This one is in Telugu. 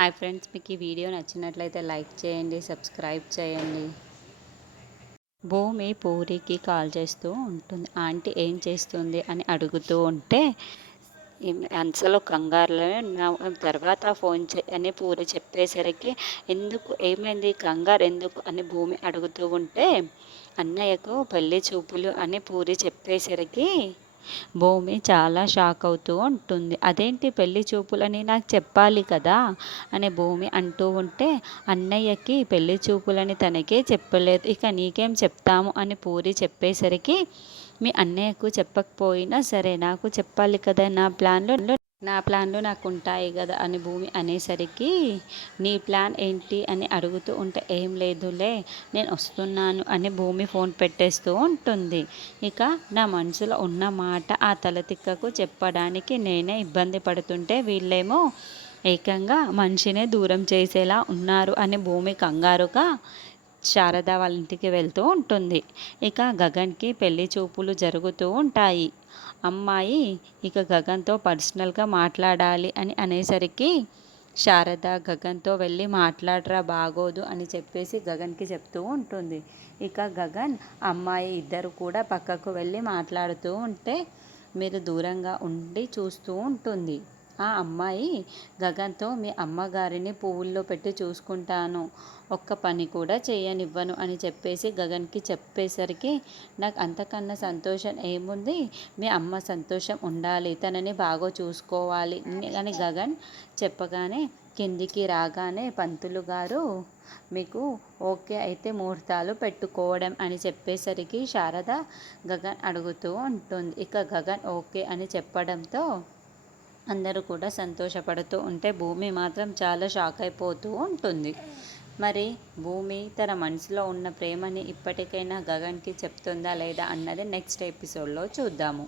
హాయ్ ఫ్రెండ్స్, మీకు ఈ వీడియో నచ్చినట్లయితే లైక్ చేయండి, సబ్స్క్రైబ్ చేయండి. భూమి పూరికి కాల్ చేస్తూ ఉంటుంది. ఆంటీ ఏం చేస్తుంది అని అడుగుతూ ఉంటే అసలు కంగారులో తర్వాత ఫోన్ అని పూరి చెప్పేసరికి ఎందుకు ఏమైంది కంగారు ఎందుకు అని భూమి అడుగుతూ ఉంటే అన్నయ్యకు పెళ్లి చూపులు అని పూరి చెప్పేసరికి భూమి చాలా షాక్ అవుతూ ఉంటుంది. అదేంటి పెళ్లి చూపులని నాకు చెప్పాలి కదా అని భూమి అంటూ ఉంటే అన్నయ్యకి పెళ్లి చూపులని తనకే చెప్పలేదు, ఇక నీకేం చెప్తాము అని పూరి చెప్పేసరికి మీ అన్నయ్యకు చెప్పకపోయినా సరే నాకు చెప్పాలి కదా, నా ప్లాన్లు నాకు ఉంటాయి కదా అని భూమి అనేసరికి నీ ప్లాన్ ఏంటి అని అడుగుతూ ఉంటే ఏం లేదులే నేను వస్తున్నాను అని భూమి ఫోన్ పెట్టేస్తూ ఉంటుంది. ఇక నా మనసులో ఉన్న మాట ఆ తలతిక్కకు చెప్పడానికి నేనే ఇబ్బంది పడుతుంటే వీళ్ళేమో ఏకంగా మనిషినే దూరం చేసేలా ఉన్నారు అని భూమి కంగారుగా శారద వాళ్ళ ఇంటికి వెళ్తూ ఉంటుంది. ఇక గగన్కి పెళ్లి చూపులు జరుగుతూ ఉంటాయి. అమ్మాయి ఇక గగన్తో పర్సనల్గా మాట్లాడాలి అని అనేసరికి శారద గగన్తో వెళ్ళి మాట్లాడరా బాగోదు అని చెప్పేసి గగన్కి చెప్తూ ఉంటుంది. ఇక గగన్ అమ్మాయి ఇద్దరు కూడా పక్కకు వెళ్ళి మాట్లాడుతూ ఉంటే మీరు దూరంగా ఉండి చూస్తూ ఉంటుంది. ఆ అమ్మాయి గగన్తో మీ అమ్మగారిని పువ్వుల్లో పెట్టి చూసుకుంటాను, ఒక్క పని కూడా చేయనివ్వను అని చెప్పేసి గగన్కి చెప్పేసరికి నాకు అంతకన్నా సంతోషం ఏముంది, మీ అమ్మ సంతోషం ఉండాలి, తనని బాగా చూసుకోవాలి అని గగన్ చెప్పగానే కిందికి రాగానే పంతులు గారు మీకు ఓకే అయితే ముహూర్తాలు పెట్టుకోవడం అని చెప్పేసరికి శారద గగన్ అడుగుతూ ఉంటుంది. ఇక గగన్ ఓకే అని చెప్పడంతో అందరూ కూడా సంతోషపడుతూ ఉంటే భూమి మాత్రం చాలా షాక్ అయిపోతూ ఉంటుంది. మరి భూమి తన మనసులో ఉన్న ప్రేమని ఇప్పటికైనా గగన్కి చెప్తుందా లేదా అన్నది నెక్స్ట్ ఎపిసోడ్లో చూద్దాము.